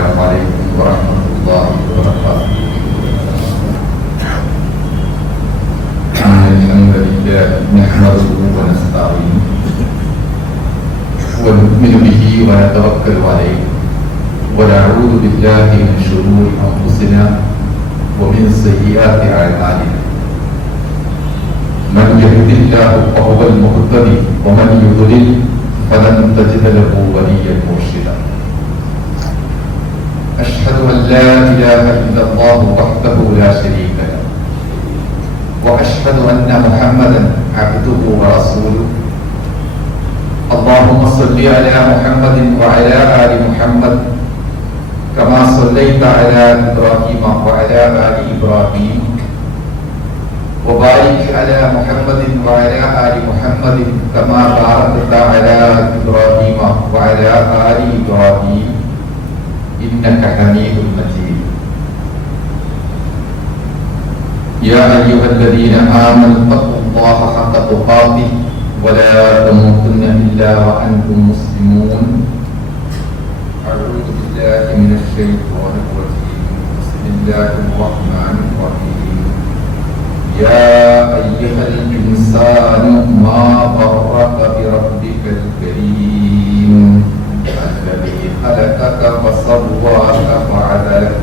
السلام عليكم ورحمة الله وبركاته. الحمد لله نحمده ونستعينه ونؤمن به ونتوكل عليه ونعوذ بالله من شرور أنفسنا ومن سيئات أعمالنا. من يهد الله فهو المهتدي ومن يضلل فلن تجد له وليا مرشدا. أشهد أن لا إله إلا الله وحده لا شريك له وأشهد أن محمدا عبده ورسوله. اللهم صل على محمد وعلى آل محمد كما صليت على إبراهيم وعلى آل إبراهيم وبارك على محمد وعلى آل محمد كما باركت على إبراهيم وعلى آل إبراهيم إنك حميد مجيد. يا أيها الذين آمنوا اتقوا الله حق تقاته ولا تموتن إلا وأنتم مسلمون. أعوذ بالله من الشيطان الرجيم. بسم الله الرحمن الرحيم. يا أيها الإنسان ما غرك بربك الكريم الذي خلقك فسواك فعدلك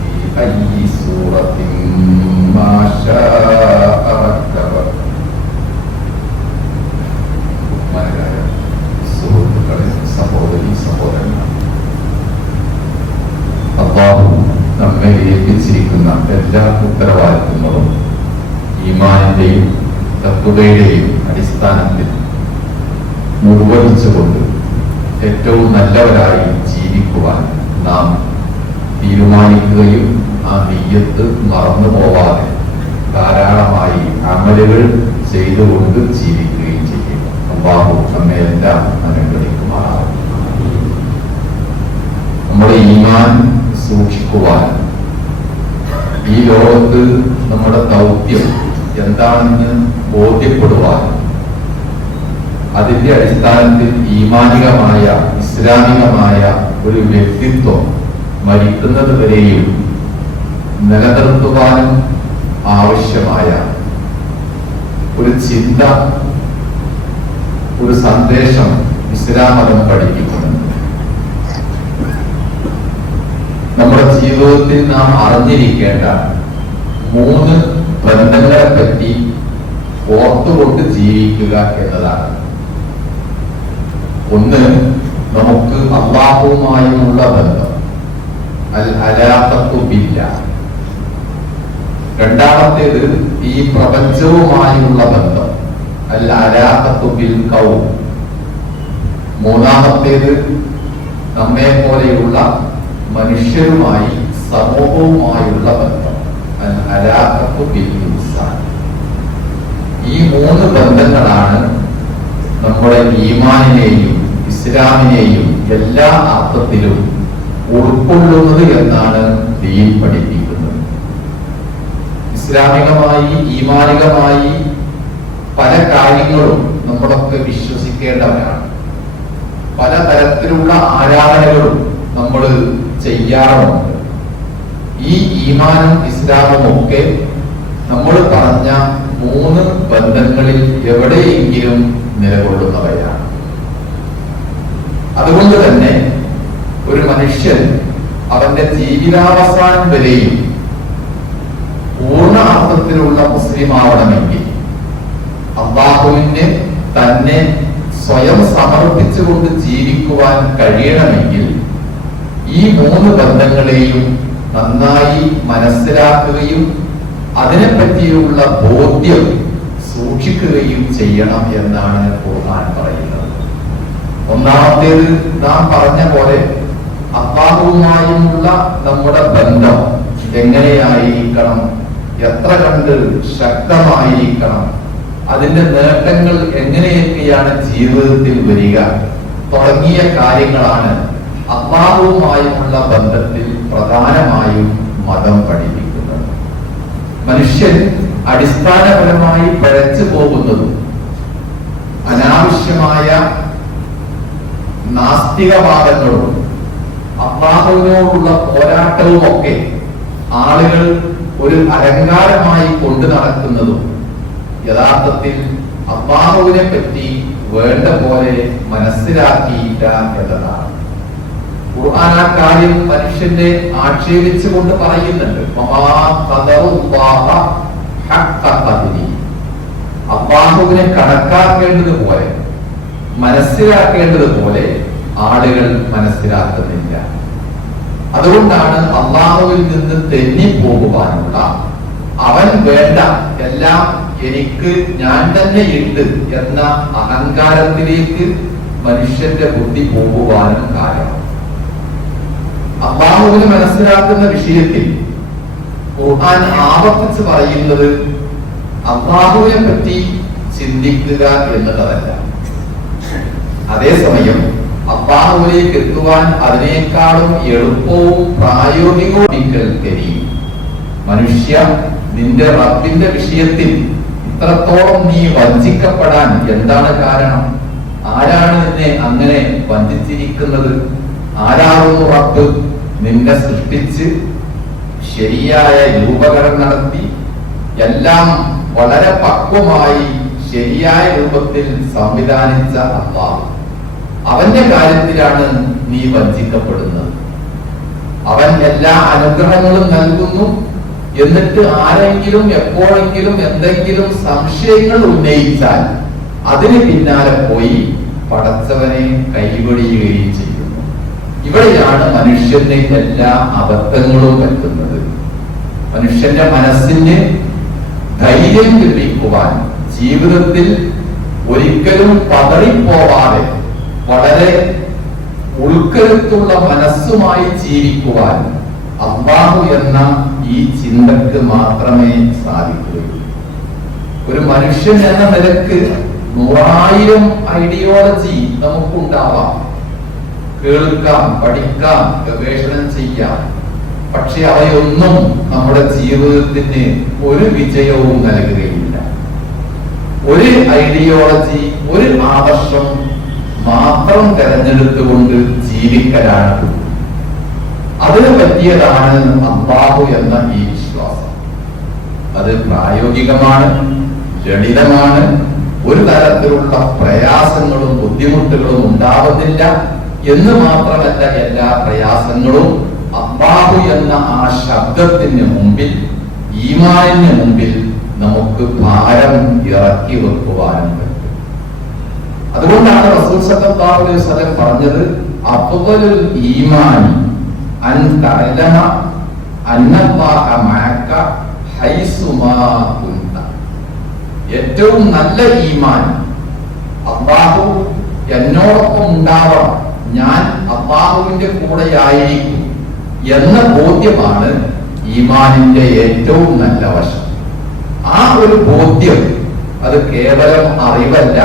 في أي سورة ما شاء ركبك. അല്ലാഹു നമ്മെ ഏൽപ്പിച്ചിരിക്കുന്ന എല്ലാ ഉത്തരവാദിത്വങ്ങളും ഈമാനിന്റെയും തഖ്വയുടെയും അടിസ്ഥാനത്തിൽ നിർവഹിച്ചുകൊണ്ട് ഏറ്റവും നല്ലവരായി ജീവിക്കുവാൻ നാം തീരുമാനിക്കുകയും ആ നിയ്യത്ത് മറന്നു പോവാതെ ധാരാളമായി അമലുകൾ ചെയ്തുകൊണ്ട് ജീവിക്കുകയും ചെയ്യും. അല്ലാഹു നമ്മെ എല്ലാം അനുഗ്രഹിക്കുമാറാകും. നമ്മുടെ ഈമാൻ സൂക്ഷിക്കുവാൻ, ഈ ലോകത്ത് നമ്മുടെ ദൗത്യം എന്താണെന്ന് ബോധ്യപ്പെടുവാൻ, അതിന്റെ അടിസ്ഥാനത്തിൽ ഈമാനികമായ ഇസ്ലാമികമായ ഒരു വ്യക്തിത്വം മരിക്കുന്നത് വരെയും നിലനിർത്തുവാനും ആവശ്യമായ ഒരു ചിന്ത, ഒരു സന്ദേശം ഇസ്ലാം മതം പഠിപ്പിക്കുന്നുണ്ട്. നമ്മുടെ ജീവിതത്തിൽ നാം അറിഞ്ഞിരിക്കേണ്ട 3 ബന്ധങ്ങളെ പറ്റി ഓർത്തുകൊണ്ട് ജീവിക്കുക എന്നതാണ്. ഒന്ന്, നമുക്ക് അല്ലാഹുവുമായുള്ള ബന്ധം, അൽ അലാഖത്തു ബില്ലാഹ്. രണ്ടാമത്തേത് ഈ പ്രപഞ്ചവുമായുള്ള ബന്ധം, അൽ അലാഖത്തു ബിൽ കൗൻ. മൂന്നാമത്തേത് നമ്മെ പോലെയുള്ള മനുഷ്യരുമായി, സമൂഹവുമായുള്ള ബന്ധം, അൽ അലാഖത്തു ബിൽ ഇൻസാൻ. ഈ 3 ബന്ധങ്ങളാണ് നമ്മുടെ ഈമാനിനെയും ഇസ്ലാമിനെയും എല്ലാ അർത്ഥത്തിലും ഉൾക്കൊള്ളുന്നത് എന്നാണ് ദീൻ പഠിപ്പിക്കുന്നത്. ഇസ്ലാമികമായി, ഈമാനികമായി പല കാര്യങ്ങളും നമ്മളൊക്കെ വിശ്വസിക്കേണ്ടവരാണ്. പല തരത്തിലുള്ള ആരാധനകളും നമ്മൾ ചെയ്യാറുമുണ്ട്. ഈ ഈമാനും ഇസ്ലാമും ഒക്കെ നമ്മൾ പറഞ്ഞ 3 ബന്ധങ്ങളിൽ എവിടെയെങ്കിലും നിലകൊള്ളുന്നവയാണ്. അതുകൊണ്ട് തന്നെ ഒരു മനുഷ്യൻ അവന്റെ ജീവിതാവസാനം വരെയും പൂർണ്ണ അർത്ഥത്തിലുള്ള മുസ്ലിം ആവണമെങ്കിൽ, അല്ലാഹുവിന് തന്നെ സ്വയം സമർപ്പിച്ചുകൊണ്ട് ജീവിക്കുവാൻ കഴിയണമെങ്കിൽ ഈ 3 ബന്ധങ്ങളെയും നന്നായി മനസ്സിലാക്കുകയും അതിനെപ്പറ്റിയുള്ള ബോധ്യം സൂക്ഷിക്കുകയും ചെയ്യണം എന്നാണ് ഖുർആൻ പറയുന്നത്. ഒന്നാമത്തേത് നാം പറഞ്ഞ പോലെ അല്ലാഹുവുമായുള്ള നമ്മുടെ ബന്ധം എങ്ങനെയായിരിക്കണം, എത്ര കണ്ട് ശക്തമായിരിക്കണം, അതിന്റെ നേട്ടങ്ങൾ എങ്ങനെയൊക്കെയാണ് ജീവിതത്തിൽ വരിക തുടങ്ങിയ കാര്യങ്ങളാണ് അല്ലാഹുവുമായുള്ള ബന്ധത്തിൽ പ്രധാനമായും മതം പഠിപ്പിക്കുന്നത്. മനുഷ്യൻ അടിസ്ഥാനപരമായി പഴച്ചു പോകുന്നതും അനാവശ്യമായ നാസ്തികവാദങ്ങളും അല്ലാഹുവിനോടുള്ള പോരാട്ടവും ഒക്കെ ആളുകൾ ഒരു അലങ്കാരമായി കൊണ്ടു നടക്കുന്നതും യഥാർത്ഥത്തിൽ അല്ലാഹുവിനെ പറ്റി വേണ്ട പോലെ മനസ്സിലാക്കിയില്ല എന്നതാണ്. ഖുർആൻ ആ കാര്യം മനുഷ്യനെ ആക്ഷേപിച്ചുകൊണ്ട് പറയുന്നുണ്ട്. അല്ലാഹുവിനെ കണക്കാക്കേണ്ടതുപോലെ മനസ്സിലാക്കേണ്ടതുപോലെ ആളുകൾ മനസ്സിലാക്കുന്നില്ല. അതുകൊണ്ടാണ് അല്ലാഹുവിൽ നിന്ന് തെന്നിപ്പോകുവാനുള്ള, അവൻ വേണ്ട എല്ലാം എനിക്ക് ഞാൻ തന്നെ ഉണ്ട് എന്ന അഹങ്കാരത്തിലേക്ക് മനുഷ്യന്റെ ബുദ്ധി പോകുവാനും കാരണം. അല്ലാഹുവിനെ മനസ്സിലാക്കുന്ന വിഷയത്തിൽ ഖുർആൻ ആവർത്തിച്ച് പറയുന്നത് അല്ലാഹുവിനെ പറ്റി ചിന്തിക്കുക എന്നുള്ളതല്ല. അതേസമയം അല്ലാഹുവിലേക്ക് എത്തുവാൻ അതിനേക്കാളും എളുപ്പവും പ്രായോഗികവും കഴിയും. മനുഷ്യ, നിന്റെ റബ്ബിന്റെ വിഷയത്തിൽ ഇത്രത്തോളം നീ വഞ്ചിക്കപ്പെടാൻ എന്താണ് കാരണം? ആരാണ് നിന്നെ അങ്ങനെ വഞ്ചിച്ചിരിക്കുന്നത്? ആരാകുന്നു റബ്ബ്? നിന്നെ സൃഷ്ടിച്ച് ശരിയായ രൂപകരണം നടത്തി എല്ലാം വളരെ പക്വമായി ശരിയായ രൂപത്തിൽ സംവിധാനിച്ച അല്ലാഹ്, അവന്റെ കാര്യത്തിലാണ് നീ വഞ്ചിക്കപ്പെടുന്നത്. അവൻ എല്ലാ അനുഗ്രഹങ്ങളും നൽകുന്നു. എന്നിട്ട് ആരെങ്കിലും എപ്പോഴെങ്കിലും എന്തെങ്കിലും സംശയങ്ങൾ ഉന്നയിച്ചാൽ അതിന് പിന്നാലെ പോയി പടച്ചവനെ കൈവടിയുകയും ചെയ്യുന്നു. ഇവിടെയാണ് മനുഷ്യന്റെ എല്ലാ അബദ്ധങ്ങളും പറ്റുന്നത്. മനുഷ്യന്റെ മനസ്സിന് ധൈര്യം ലഭിക്കുവാൻ, ജീവിതത്തിൽ ഒരിക്കലും പതറിപ്പോവാതെ വളരെ ഉൾക്കരുത്തുള്ള മനസ്സുമായി ജീവിക്കുവാൻ അല്ലാഹു എന്ന ഈ ചിന്തക്ക് മാത്രമേ സാധിക്കുകയുള്ളൂ. ഒരു മനുഷ്യൻ എന്ന നിലക്ക് 100,000 ഐഡിയോളജി നമുക്കുണ്ടാവാം, കേൾക്കാം, പഠിക്കാം, ഗവേഷണം ചെയ്യാം. പക്ഷെ അവയൊന്നും നമ്മുടെ ജീവിതത്തിന് ഒരു വിജയവും നൽകുകയില്ല. ഒരു ഐഡിയോളജി, ഒരു ആദർശം മാത്രം തെരഞ്ഞെടുത്തുകൊണ്ട് ജീവിക്കലാണ്. അതിന് പറ്റിയതാണ് അല്ലാഹു എന്ന ഈ വിശ്വാസം. അത് പ്രായോഗികമാണ്, ലളിതമാണ്. ഒരു തരത്തിലുള്ള പ്രയാസങ്ങളും ബുദ്ധിമുട്ടുകളും ഉണ്ടാവുന്നില്ല എന്ന് മാത്രമല്ല, എല്ലാ പ്രയാസങ്ങളും അല്ലാഹു എന്ന ആ ശബ്ദത്തിന് മുമ്പിൽ, ഈമാനിന് മുമ്പിൽ നമുക്ക് ഭാരം ഇറക്കി വെക്കുവാനും പറ്റും. അതുകൊണ്ടാണ് റസൂൽ സല്ലല്ലാഹു അലൈഹി വസല്ലം പറഞ്ഞത്, അഫ്ളലുൽ ഈമാനി അൻ തഅലമ അന്നല്ലാഹ മഅക ഹൈസുമാ കുന്ത. ഏറ്റവും നല്ല ഈമാൻ അല്ലാഹു എന്നോടൊപ്പം ഉണ്ടാവണം, ഞാൻ അല്ലാഹുവിന്റെ കൂടെയായിരിക്കും എന്ന ബോധ്യമാണ് ഈമാനിന്റെ ഏറ്റവും നല്ല വശം. ആ ഒരു ബോധ്യം അത് കേവലം അറിവല്ല,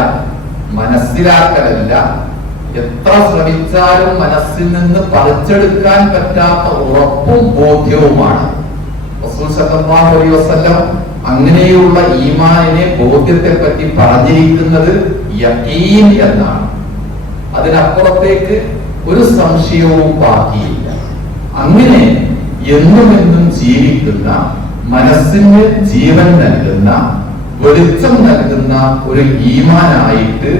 മനസ്സിലാക്കലല്ല, എത്ര ശ്രമിച്ചാലും മനസ്സിൽ നിന്ന് പറിച്ചെടുക്കാൻ പറ്റാത്ത ഉറപ്പും ബോധ്യവുമാണ്. റസൂൽ സല്ലല്ലാഹു അലൈഹി വസല്ലം അങ്ങനെയുള്ള ഈമാനിനെ, ബോധ്യത്തെ പറ്റി പറഞ്ഞിരിക്കുന്നത് യഖീൻ എന്നാണ്. അതിനപ്പുറത്തേക്ക് ഒരു സംശയവും ബാക്കിയില്ല. അങ്ങനെ എന്നുമെന്നും ജീവിക്കുന്ന, മനസ്സിന് ജീവൻ നൽകുന്ന, വെളിച്ചം നൽകുന്ന ഒരു ഈമാനായിട്ട്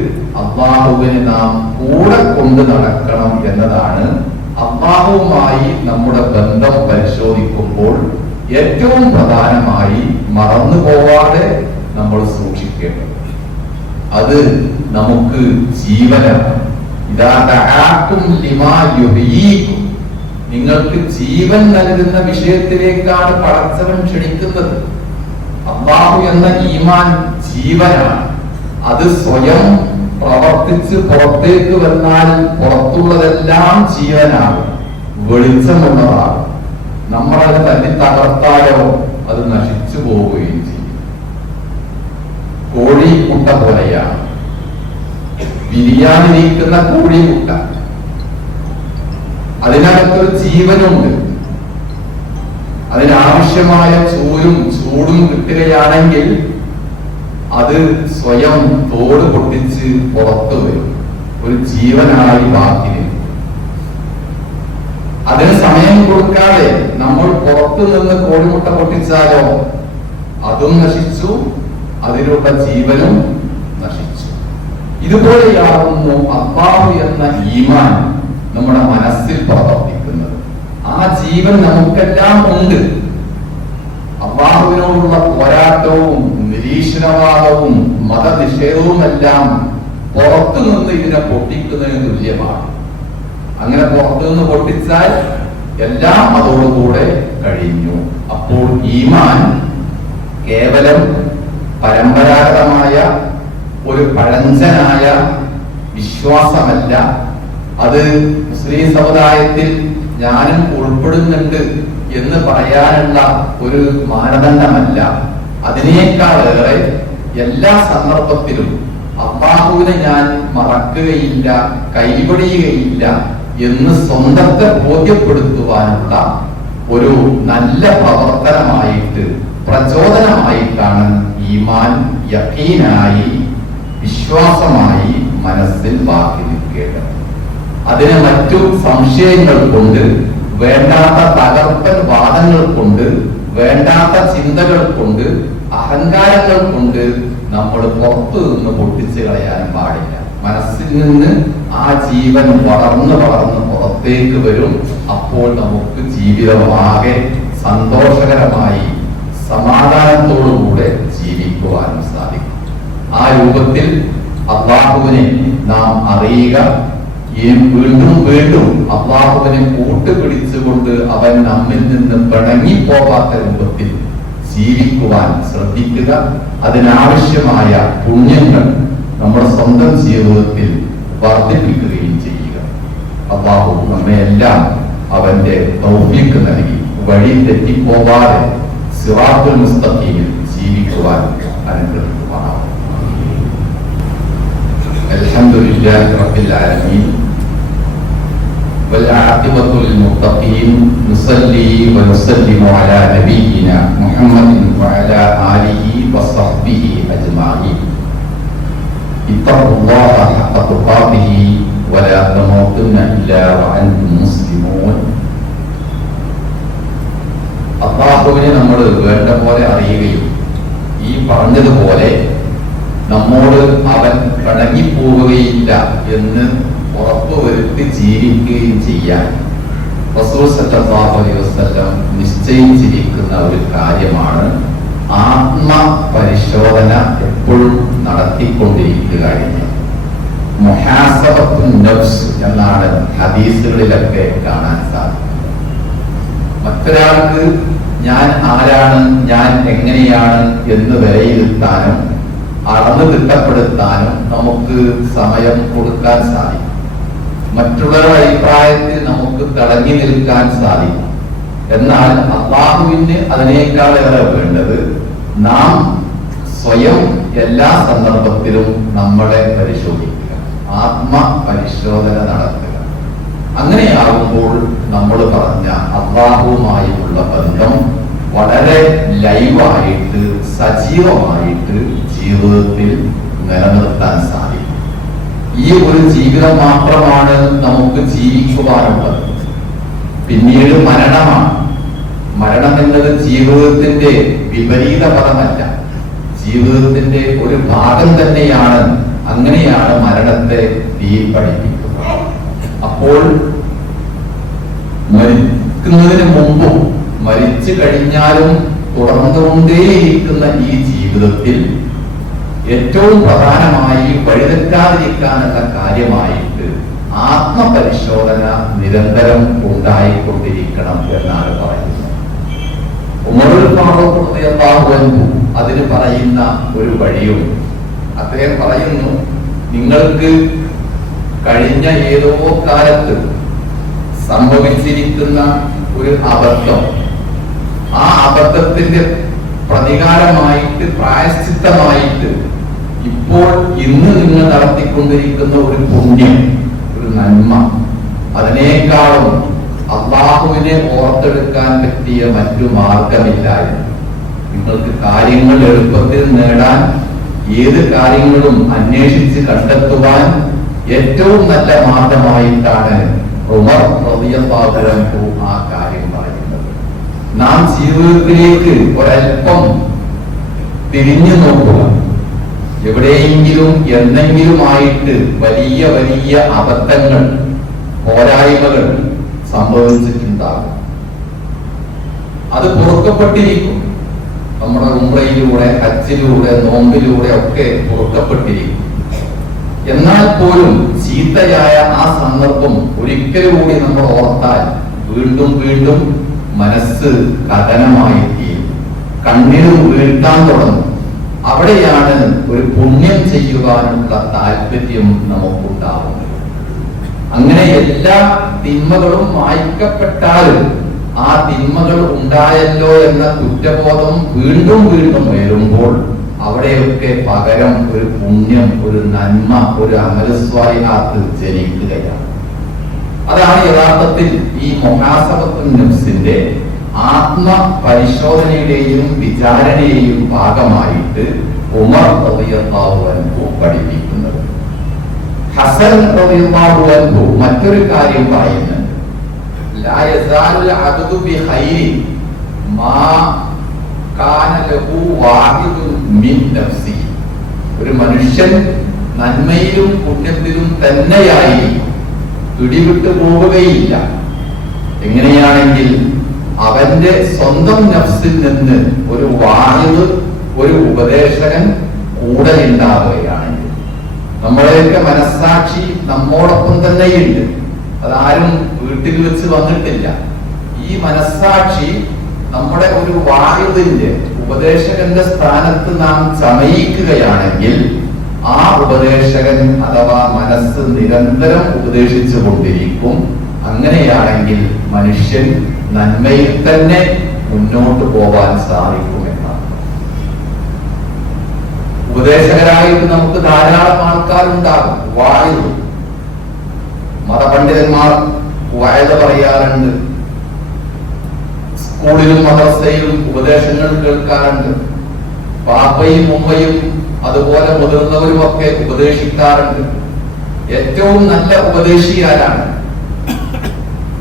അല്ലാഹുവിനെ നാം കൂടെ കൊണ്ടു നടക്കണം എന്നതാണ് അല്ലാഹുവുമായി നമ്മുടെ ബന്ധം പരിശോധിക്കുമ്പോൾ ഏറ്റവും പ്രധാനമായി മറന്നു പോവാതെ നമ്മൾ സൂക്ഷിക്കേണ്ടത്. അത് നമുക്ക് ജീവനാണ്. നിങ്ങൾക്ക് ജീവൻ നൽകുന്ന വിഷയത്തിലേക്കാണ് പടച്ചവൻ ക്ഷണിക്കുന്നത്. അല്ലാഹു എന്ന ഈമാൻ ജീവനാണ്. അത് സ്വയം പ്രവർത്തിച്ച് പുറത്തേക്ക് വന്നാൽ പുറത്തുള്ളതെല്ലാം ജീവനാകും, വെളിച്ചമുള്ളതാകും. നമ്മളത് തല്ലി തകർത്താലോ അത് നശിച്ചു പോവുകയും ചെയ്യും. കോഴിമുട്ട പോലെയാണ് വിരിയാനിരിക്കുന്ന കോഴിമുട്ട. അതിനകത്തൊരു ജീവനുണ്ട്. അതിനാവശ്യമായ ചൂടും കിട്ടുകയാണെങ്കിൽ അത് സ്വയം തോട് പൊട്ടിച്ച് പുറത്തു വരും, ഒരു ജീവനായി ബാക്കി നിൽക്കും. അതിന് സമയം കൊടുക്കാതെ നമ്മൾ പുറത്തു നിന്ന് കോഴിമുട്ട പൊട്ടിച്ചാലോ അതും നശിച്ചു, അതിലുള്ള ജീവനും നശിച്ചു. ഇതുപോലെയാകുന്നു അല്ലാഹു എന്ന ഈമാൻ നമ്മുടെ മനസ്സിൽ പ്രവർത്തിക്കുന്നത്. ആ ജീവൻ നമുക്കെല്ലാം ഉണ്ട്. അല്ലാഹുവിനോടുള്ള പോരാട്ടവും നിരീശ്വരവാദവും മതനിഷേധവുമെല്ലാം പുറത്തു നിന്ന് ഇതിനെ പൊട്ടിക്കുന്നതിന് തുല്യമാണ്. അങ്ങനെ പുറത്തു നിന്ന് പൊട്ടിച്ചാൽ എല്ലാം അതോടുകൂടെ കഴിഞ്ഞു. അപ്പോൾ ഈമാൻ കേവലം പരമ്പരാഗതമായ ഒരു പഴഞ്ചനായ വിശ്വാസമല്ല. അത് മുസ്ലിം സമുദായത്തിൽ ഞാനും ഉൾപ്പെടുന്നുണ്ട് എന്ന് പറയാനുള്ള ഒരു മാനദണ്ഡമല്ല. അതിനേക്കാളേറെ എല്ലാ സന്ദർഭത്തിലും അല്ലാഹുവിനെ ഞാൻ മറക്കുകയില്ല, കൈവടിയുകയില്ല എന്ന് സ്വന്തത്തെ ബോധ്യപ്പെടുത്തുവാനുള്ള ഒരു നല്ല പ്രവർത്തനമായിട്ട്, പ്രചോദനമായിട്ടാണ് ഈമാൻ യഖീനായി, വിശ്വാസമായി മനസ്സിൽ ബാക്കി നിൽക്കേണ്ടത്. അതിന് മറ്റു സംശയങ്ങൾ കൊണ്ട്, വേണ്ടാത്ത തകർപ്പൻ വാദങ്ങൾ കൊണ്ട്, വേണ്ടാത്ത ചിന്തകൾ കൊണ്ട്, അഹങ്കാരങ്ങൾ കൊണ്ട് നമ്മൾ പുറത്തു നിന്ന് പൊട്ടിച്ചു കളയാൻ പാടില്ല. മനസ്സിൽ നിന്ന് ആ ജീവൻ വളർന്ന് വളർന്ന് പുറത്തേക്ക് വരും. അപ്പോൾ നമുക്ക് ജീവിതമാകെ സന്തോഷകരമായി സമാധാനത്തോടുകൂടെ ജീവിക്കുവാനും സാധിക്കും. ആ രൂപത്തിൽ അല്ലാഹുവിനെ നാം അറിയുക, വീണ്ടും വീണ്ടും അല്ലാഹുവിനെ കൂട്ടുപിടിച്ചുകൊണ്ട് അവൻ നമ്മിൽ നിന്ന് പിണങ്ങിപ്പോകാത്ത രൂപത്തിൽ ജീവിക്കുവാൻ ശ്രദ്ധിക്കുക. അതിനാവശ്യമായ പുണ്യങ്ങൾ നമ്മുടെ സ്വന്തം ജീവിതത്തിൽ വർദ്ധിപ്പിക്കുകയും ചെയ്യുക. അല്ലാഹു നമ്മെല്ലാം അവന്റെ തൗഫീഖ് നൽകി വഴി തെറ്റിപ്പോകാതെ സിറാത്തുൽ മുസ്തഖീമിൽ ജീവിക്കുവാൻ അനുഗ്രഹിക്കുമാറാവട്ടെ. അൽഹംദുലില്ലാഹി റബ്ബിൽ ആലമീൻ والعاقبة للمتقين نصلي ونسلم على نبينا محمد وعلى آله وصحبه أجمعين. اتقوا الله حق تقاته ولا تموتن إلا وأنتم مسلمون. അല്ലാഹുവിനെ നമ്മൾ വേണ്ട പോലെ അറിയുകയും ഈ പറഞ്ഞതുപോലെ നമ്മോട് അവൻ പിണങ്ങിപ്പോവുകയില്ല എന്ന് ഉറപ്പുവരുത്തി ജീവിക്കുകയും ചെയ്യാൻ റസൂൽ സല്ലല്ലാഹു അലൈഹി വസല്ലം നിശ്ചയിച്ചിരിക്കുന്ന ഒരു കാര്യമാണ് ആത്മപരിശോധന എപ്പോഴും നടത്തിക്കൊണ്ടിരിക്കുക. മുഹാസബത്തുൻ നഫ്സ് എന്നാണ് ഹദീസുകളിലൊക്കെ കാണാൻ സാധിക്കുന്നത്. മറ്റൊരാൾക്ക് ഞാൻ ആരാണ്, ഞാൻ എങ്ങനെയാണ് എന്ന് വിലയിരുത്താനും അളന്ന് തിട്ടപ്പെടുത്താനും നമുക്ക് സമയം കൊടുക്കാൻ സാധിക്കും. മറ്റുള്ളവരുടെ അഭിപ്രായത്തിൽ നമുക്ക് തടഞ്ഞു നിൽക്കാൻ സാധിക്കും. എന്നാൽ അല്ലാഹുവിന് അതിനേക്കാളേറെ വേണ്ടത് നാം സ്വയം എല്ലാ സന്ദർഭത്തിലും നമ്മളെ പരിശോധിക്കുക, ആത്മപരിശോധന നടത്തുക. അങ്ങനെയാകുമ്പോൾ നമ്മൾ പറഞ്ഞ അല്ലാഹുവുമായുള്ള ബന്ധം വളരെ ലൈവായിട്ട്, സജീവമായിട്ട് ജീവിതത്തിൽ നിലനിർത്താൻ സാധിക്കും. ഈ ഒരു ജീവിതം മാത്രമാണ് നമുക്ക് ജീവിക്കുവാനുള്ളത്. പിന്നീട് മരണമാണ്. മരണം എന്നത് ജീവിതത്തിന്റെ വിപരീത പദമല്ല, ജീവിതത്തിന്റെ ഒരു ഭാഗം തന്നെയാണ്. അങ്ങനെയാണ് മരണത്തെ പഠിപ്പിക്കുന്നത്. അപ്പോൾ മരിക്കുന്നതിന് മുമ്പും മരിച്ചു കഴിഞ്ഞാലും തുടർന്നുകൊണ്ടേയിരിക്കുന്ന ഈ ജീവിതത്തിൽ ഏറ്റവും പ്രധാനമായി വഴിതെറ്റാതിരിക്കാനുള്ള കാര്യമായിട്ട് ആത്മപരിശോധന നിരന്തരം ഉണ്ടായിക്കൊണ്ടിരിക്കണം എന്നാണ് പറയുന്നത്. ഉമറുൽ ഫാറൂഖ് റളിയല്ലാഹു അൻഹു അതിന് പറയുന്ന ഒരു വഴിയും അദ്ദേഹം പറയുന്നു, നിങ്ങൾക്ക് കഴിഞ്ഞ ഏതോ കാലത്ത് സംഭവിച്ചിരിക്കുന്ന ഒരു അബദ്ധം, ആ അബദ്ധത്തിന്റെ പ്രതികാരമായിട്ട്, പ്രായശ്ചിത്തമായിട്ട് ഇപ്പോൾ ഇന്ന് നിങ്ങൾ നടത്തിക്കൊണ്ടിരിക്കുന്ന ഒരു പുണ്യം, ഒരു നന്മ, അതിനേക്കാളും അല്ലാഹുവിനെ ഓർത്തെടുക്കാൻ പറ്റിയ മറ്റു മാർഗമില്ലായിരുന്നു. നിങ്ങൾക്ക് കാര്യങ്ങൾ എളുപ്പത്തിൽ നേടാൻ, ഏത് കാര്യങ്ങളും അന്വേഷിച്ച് കണ്ടെത്തുവാൻ ഏറ്റവും നല്ല മാർഗമായിട്ടാണ് ഉമർ റളിയല്ലാഹു അൻഹു ആ കാര്യം പറയുന്നത്. നാം ജീവിതത്തിലേക്ക് ഒരൽപ്പം തിരിഞ്ഞു നോക്കുക. എവിടെയെങ്കിലും എന്തെങ്കിലുമായിട്ട് വലിയ വലിയ അബദ്ധങ്ങൾ, പോരായ്മകൾ സംഭവിച്ചിട്ടുണ്ടാകും. അത് പൊറുക്കപ്പെട്ടിരിക്കും. നമ്മുടെ ഉംറയിലൂടെ, ഹജ്ജിലൂടെ, നോമ്പിലൂടെ ഒക്കെ പൊറുക്കപ്പെട്ടിരിക്കും. എന്നാൽ പോലും ചീത്തയായ ആ സന്ദർഭം ഒരിക്കലും കൂടി നമ്മൾ ഓർത്താൽ വീണ്ടും വീണ്ടും മനസ്സ് കഥനമായി തീരും, കണ്ണീർ വീഴ്ത്താൻ തുടങ്ങും. അവിടെയാണ് ഒരു പുണ്യം ചെയ്യുവാനുള്ള താല്പര്യം നമുക്കുണ്ടാവുന്നത്. അങ്ങനെ എല്ലാ തിന്മകളും മായ്ക്കപ്പെട്ടാലും ആ തിന്മകൾ ഉണ്ടായല്ലോ എന്ന കുറ്റബോധം വീണ്ടും വീണ്ടും വരുമ്പോൾ അവിടെയൊക്കെ പകരം ഒരു പുണ്യം, ഒരു നന്മ, ഒരു അമലസ്വാലിഹാത്ത് ജനിക്കുകയാണ്. അതാണ് യഥാർത്ഥത്തിൽ ഈ മുഹാസബത്തുൻ നഫ്സിന്റെ ആത്മപരിശോധനയുടെയും വിചാരണയുടെയും ഭാഗമായിട്ട് ഉമർ റളിയല്ലാഹു അൻഹു പഠിപ്പിക്കുന്നത്. ഹസൻ റളിയല്ലാഹു അൻഹു മറ്റൊരു കാര്യം പറയുന്നുണ്ട്. ലാ യസാലുൽ അബ്ദു ബിഖൈരി മാ കാന ലഹു വാഹിദുൻ മിൻ നഫ്സി. ഒരു മനുഷ്യൻ നന്മയിലും പുണ്യത്തിലും തന്നെയായി പിടിവിട്ടു പോവുകയില്ല. എങ്ങനെയാണെങ്കിൽ അവന്റെ സ്വന്തം നഫ്സിൽ നിന്ന് ഒരു വാഹിദ്, ഒരു ഉപദേശകൻ കൂടെ ഉണ്ടാവുകയാണെങ്കിൽ. നമ്മുടെയൊക്കെ മനസ്സാക്ഷി നമ്മോടൊപ്പം തന്നെയുണ്ട്. അതാരും വീട്ടിൽ വെച്ച് വന്നിട്ടില്ല. ഈ മനസ്സാക്ഷി നമ്മുടെ ഒരു വാഹിദിന്റെ, ഉപദേശകന്റെ സ്ഥാനത്ത് നാം ചമയിക്കുകയാണെങ്കിൽ ആ ഉപദേശകൻ അഥവാ മനസ്സ് നിരന്തരം ഉപദേശിച്ചു കൊണ്ടിരിക്കും. അങ്ങനെയാണെങ്കിൽ മനുഷ്യൻ നന്മയിൽ തന്നെ മുന്നോട്ട് പോവാൻ സാധിക്കുമെന്നാണ്. ഉപദേശകരായിട്ട് നമുക്ക് ധാരാളം ആൾക്കാരുണ്ടാകും. വായു മതപണ്ഡിതന്മാർ വായത പറയാറുണ്ട്. സ്കൂളിലും മദ്രസയിലും ഉപദേശങ്ങൾ കേൾക്കാറുണ്ട്. പാപ്പയും ഉമ്മയും അതുപോലെ മുതിർന്നവരും ഒക്കെ ഉപദേശിക്കാറുണ്ട്. ഏറ്റവും നല്ല ഉപദേശി ആരാണ്?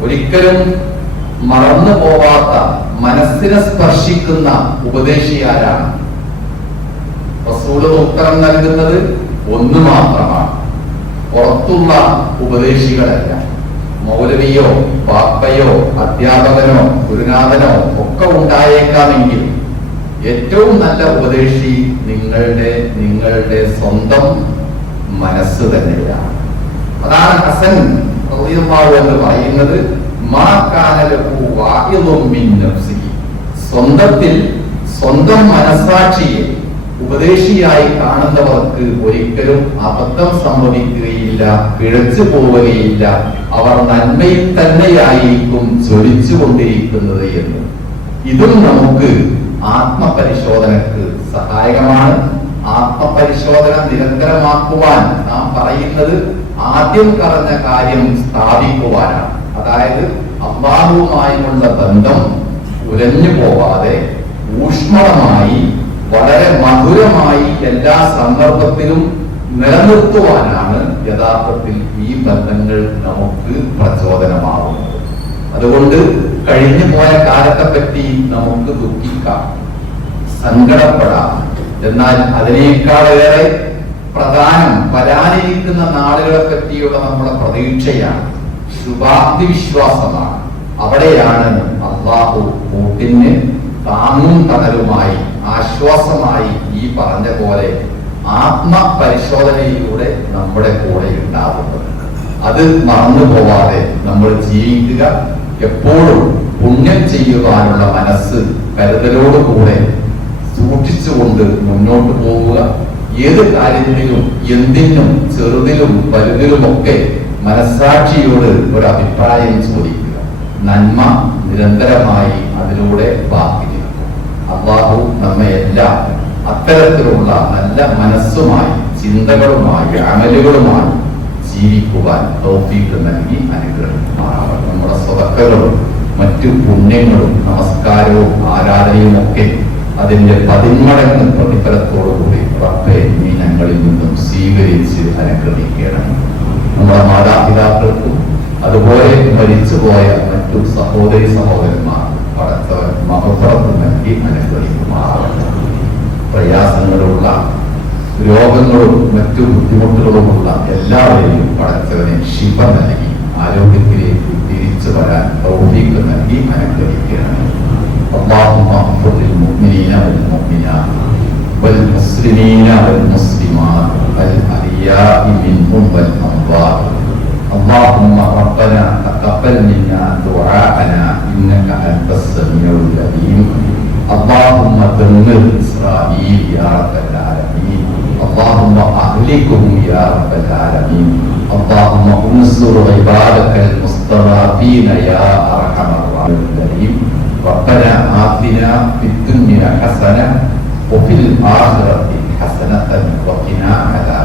ഒരിക്കലും മറന്നു പോവാത്ത, മനസ്സിനെ സ്പർശിക്കുന്ന ഉപദേശി ആരാണ്? റസൂൽ ഉത്തരം നൽകുന്നത് ഒന്ന് മാത്രമാണ്. പുറത്തുള്ള ഉപദേശികളല്ല. മൗലവിയോ പാപ്പയോ അധ്യാപകനോ ഗുരുനാഥനോ ഒക്കെ ഉണ്ടായേക്കാമെങ്കിൽ ഏറ്റവും നല്ല ഉപദേശി നിങ്ങളുടെ സ്വന്തം മനസ്സ് തന്നെയാണ്. അതാണ് ഹസൻ റളിയല്ലാഹു എന്ന് പറയുന്നത്. മാ കാന ലഹു വാഹിദുൻ മിൻ നഫ്സിഹി. സ്വന്തത്തിൽ സ്വന്തം മനസ്സാക്ഷിയെ ഉപദേശിയായി കാണുന്നവർക്ക് ഒരിക്കലും അബദ്ധം സംഭവിക്കുകയില്ല, പിഴച്ചു പോവുകയില്ല. അവർ നന്മയിൽ തന്നെയായിരിക്കും ജ്വലിച്ചു കൊണ്ടിരിക്കുന്നത് എന്ന്. ഇതും നമുക്ക് ആത്മപരിശോധനക്ക് സഹായകമാണ്. ആത്മപരിശോധന നിരന്തരമാക്കുവാൻ നാം പറയുന്നത് ആദ്യം പറഞ്ഞ കാര്യം സ്ഥാപിക്കുവാനാണ്. അതായത് അല്ലാഹുവുമായുള്ള ബന്ധം ഉലഞ്ഞു പോവാതെ ഊഷ്മളമായി, വളരെ മധുരമായി എല്ലാ സന്ദർഭത്തിലും നിലനിർത്തുവാനാണ് യഥാർത്ഥത്തിൽ ഈ ബന്ധങ്ങൾ നമുക്ക് പ്രചോദനമാവുന്നത്. അതുകൊണ്ട് കഴിഞ്ഞു പോയ കാലത്തെ പറ്റി നമുക്ക് ദുഃഖിക്കാം, സങ്കടപ്പെടാം. എന്നാൽ അതിനേക്കാളേറെ പ്രധാനം വരാനിരിക്കുന്ന നാളുകളെ പറ്റിയുള്ള നമ്മുടെ പ്രതീക്ഷയാണ്, ശുഭാപ്തി വിശ്വാസമാണ്. അവിടെയാണ് അല്ലാഹു കൂട്ടിന് താങ്ങും തണലുമായി, ആശ്വാസമായി ഈ പറഞ്ഞ പോലെ ആത്മപരിശോധനയിലൂടെ നമ്മുടെ കൂടെ ഉണ്ടാവുന്നത്. അത് മറന്നു പോവാതെ നമ്മൾ ജീവിക്കുക. എപ്പോഴും പുണ്യം ചെയ്യുവാനുള്ള മനസ്സ് കരുതലോടുകൂടെ സൂക്ഷിച്ചുകൊണ്ട് മുന്നോട്ട് പോവുക. ഏത് കാര്യത്തിലും, എന്തിനും, ചെറുതിലും വലുതിലുമൊക്കെ മനസ്സാക്ഷിയോട് ഒരു അഭിപ്രായം ചോദിക്കുക. നന്മ നിരന്തരമായി അതിലൂടെ ബാക്കി നിൽക്കും. അല്ലാഹു നമ്മെ എല്ലാം അത്തരത്തിലുള്ള നല്ല മനസ്സുമായി, ചിന്തകളുമായി, അമലുകളുമായി ജീവിക്കുവാൻ തൗഫീഖ് നൽകി അനുഗ്രഹിക്കുമാറാവട്ടെ. നമ്മുടെ സ്വതക്കകളും മറ്റു പുണ്യങ്ങളും നമസ്കാരവും ആരാധനയും ഒക്കെ അതിന്റെ 10 മടങ്ങ് പ്രതിഫലത്തോടുകൂടി റബ്ബേ നീ ഞങ്ങളിൽ നിന്നും സ്വീകരിച്ച് അനുഗ്രഹിക്കണം. നമ്മുടെ മാതാപിതാക്കൾക്കും അതുപോലെ മരിച്ചുപോയ മറ്റു സഹോദരി സഹോദരന്മാർ പടച്ചവൻ മഹത്വം നൽകി അനുഗ്രഹിക്കുമാറാകട്ടെ. പ്രയാസങ്ങളുള്ള, രോഗങ്ങളും മറ്റു ബുദ്ധിമുട്ടുകളുമുള്ള എല്ലാവരെയും പടച്ചവനെ ശിവ നൽകി ആരോഗ്യത്തിലേക്ക് തിരിച്ചു വരാൻ തൗഫീഖ് നൽകി അനുഗ്രഹിക്കുകയാണ്. اللهم اغفر للمؤمنين والمؤمنات والمسلمين والمسلمات الأحياء منهم والأموات. اللهم ربنا تقبل منا دعاءنا إنك أنت السميع العليم. اللهم دمر إسرائيل يا رب العالمين. اللهم أهلكهم يا رب العالمين. اللهم انصر عبادك المستضعفين يا أرحم الراحمين. ربنا آتنا في الدنيا حسنة وفي الآخرة حسنة وقنا عذاب